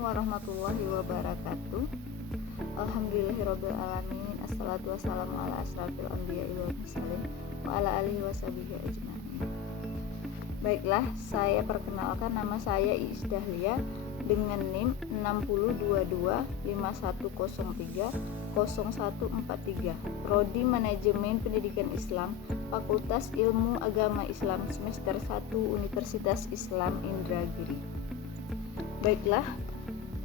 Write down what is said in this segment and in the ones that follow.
Assalamualaikum warahmatullahi wabarakatuh. Alhamdulillahirabbil alamin. Assalatu wassalamu ala asrafil anbiya'i wal mursalin wa ala alihi washabihi ajmain. Baiklah, saya perkenalkan, nama saya Iis Dahlia dengan NIM 602251030143, Prodi Manajemen Pendidikan Islam, Fakultas Ilmu Agama Islam, semester 1 Universitas Islam Indragiri. Baiklah,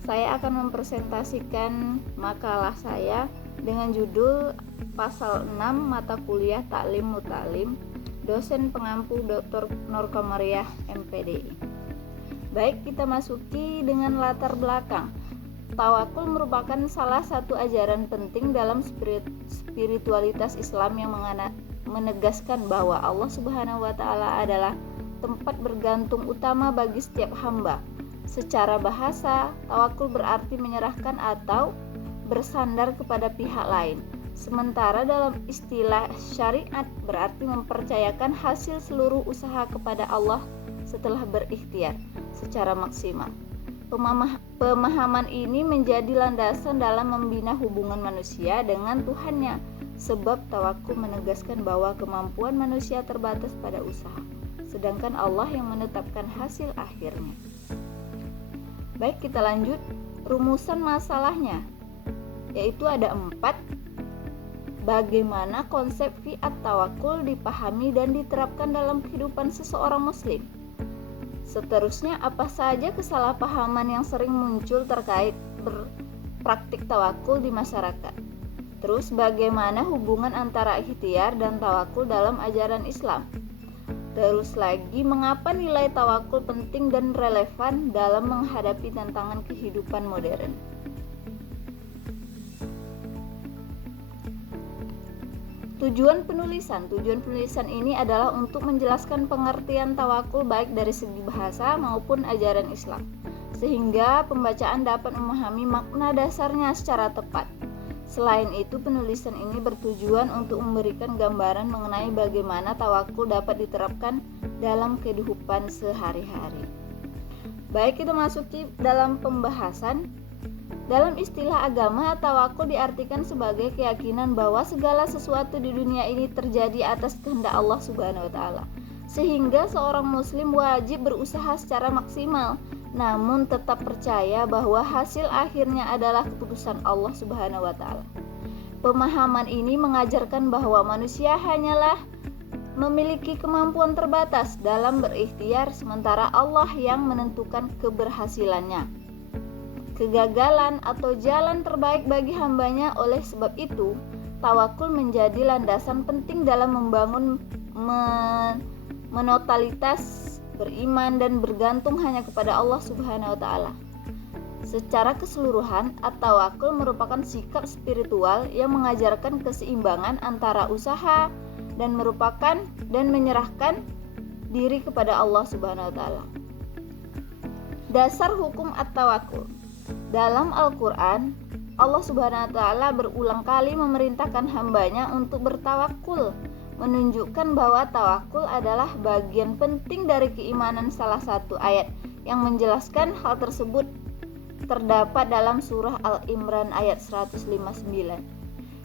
saya akan mempresentasikan makalah saya dengan judul Pasal 6 Mata Kuliah Taklim Mutaklim, dosen pengampu Dr. Nur Komariah MPDI. Baik, kita masuki dengan latar belakang. Tawakul merupakan salah satu ajaran penting dalam spiritualitas Islam yang menegaskan bahwa Allah Subhanahu wa Ta'ala adalah tempat bergantung utama bagi setiap hamba. Secara bahasa, tawakul berarti menyerahkan atau bersandar kepada pihak lain. Sementara dalam istilah syariat berarti mempercayakan hasil seluruh usaha kepada Allah setelah berikhtiar secara maksimal. Pemahaman ini menjadi landasan dalam membina hubungan manusia dengan Tuhannya, sebab tawakul menegaskan bahwa kemampuan manusia terbatas pada usaha, sedangkan Allah yang menetapkan hasil akhirnya. Baik, kita lanjut rumusan masalahnya, yaitu ada 4. Bagaimana konsep fi'at tawakul dipahami dan diterapkan dalam kehidupan seseorang muslim. Seterusnya, apa saja kesalahpahaman yang sering muncul terkait praktik tawakul di masyarakat. Terus, bagaimana hubungan antara ikhtiar dan tawakul dalam ajaran Islam. Terus lagi, mengapa nilai tawakul penting dan relevan dalam menghadapi tantangan kehidupan modern. Tujuan penulisan ini adalah untuk menjelaskan pengertian tawakul baik dari segi bahasa maupun ajaran Islam, sehingga pembacaan dapat memahami makna dasarnya secara tepat. Selain itu, penulisan ini bertujuan untuk memberikan gambaran mengenai bagaimana tawakul dapat diterapkan dalam kehidupan sehari-hari. Baik, kita masuki dalam pembahasan. Dalam istilah agama, tawakul diartikan sebagai keyakinan bahwa segala sesuatu di dunia ini terjadi atas kehendak Allah Subhanahu wa Ta'ala, sehingga seorang muslim wajib berusaha secara maksimal, namun tetap percaya bahwa hasil akhirnya adalah keputusan Allah Subhanahu wa Ta'ala. Pemahaman ini mengajarkan bahwa manusia hanyalah memiliki kemampuan terbatas dalam berikhtiar, sementara Allah yang menentukan keberhasilannya, kegagalan atau jalan terbaik bagi hambanya. Oleh sebab itu, tawakul menjadi landasan penting dalam membangun menotalitas beriman dan bergantung hanya kepada Allah Subhanahu wa Ta'ala. Secara keseluruhan, at-tawakul merupakan sikap spiritual yang mengajarkan keseimbangan antara usaha dan menyerahkan diri kepada Allah Subhanahu wa Ta'ala. Dasar hukum at-tawakul. Dalam Al-Quran, Allah Subhanahu wa Ta'ala berulang kali memerintahkan hambanya untuk bertawakul, menunjukkan bahwa tawakul adalah bagian penting dari keimanan. Salah satu ayat yang menjelaskan hal tersebut terdapat dalam surah Al-Imran ayat 159,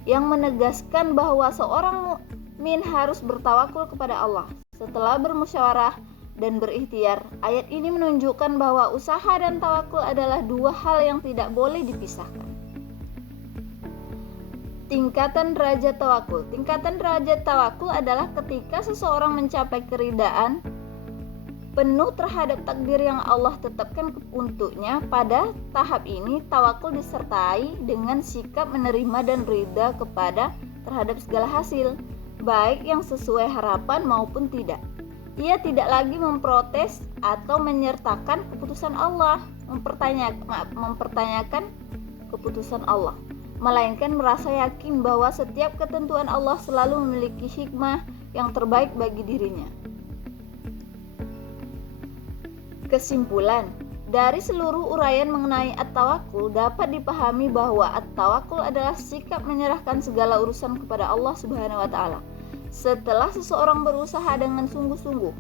yang menegaskan bahwa seorang mukmin harus bertawakul kepada Allah setelah bermusyawarah dan berikhtiar. Ayat ini menunjukkan bahwa usaha dan tawakul adalah dua hal yang tidak boleh dipisahkan. Tingkatan derajat tawakul. Tingkatan derajat tawakul adalah ketika seseorang mencapai keridaan penuh terhadap takdir yang Allah tetapkan untuknya. Pada tahap ini, tawakul disertai dengan sikap menerima dan ridha terhadap segala hasil, baik yang sesuai harapan maupun tidak. Ia tidak lagi memprotes atau mempertanyakan keputusan Allah, melainkan merasa yakin bahwa setiap ketentuan Allah selalu memiliki hikmah yang terbaik bagi dirinya. Kesimpulan, dari seluruh uraian mengenai at-tawakul dapat dipahami bahwa at-tawakul adalah sikap menyerahkan segala urusan kepada Allah Subhanahu wa Ta'ala. Setelah seseorang berusaha dengan sungguh-sungguh,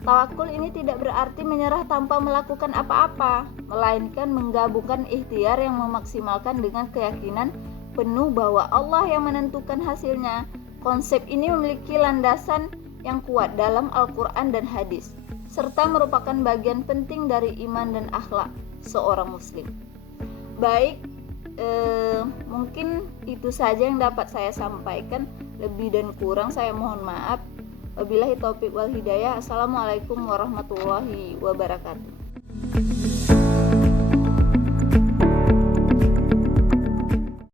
Tawakul ini tidak berarti menyerah tanpa melakukan apa-apa, melainkan menggabungkan ikhtiar yang memaksimalkan dengan keyakinan penuh bahwa Allah yang menentukan hasilnya. Konsep ini memiliki landasan yang kuat dalam Al-Quran dan hadis, serta merupakan bagian penting dari iman dan akhlak seorang muslim. Baik, mungkin itu saja yang dapat saya sampaikan. Lebih dan kurang saya mohon maaf. Wabillahi taufiq wal hidayah. Assalamualaikum warahmatullahi wabarakatuh.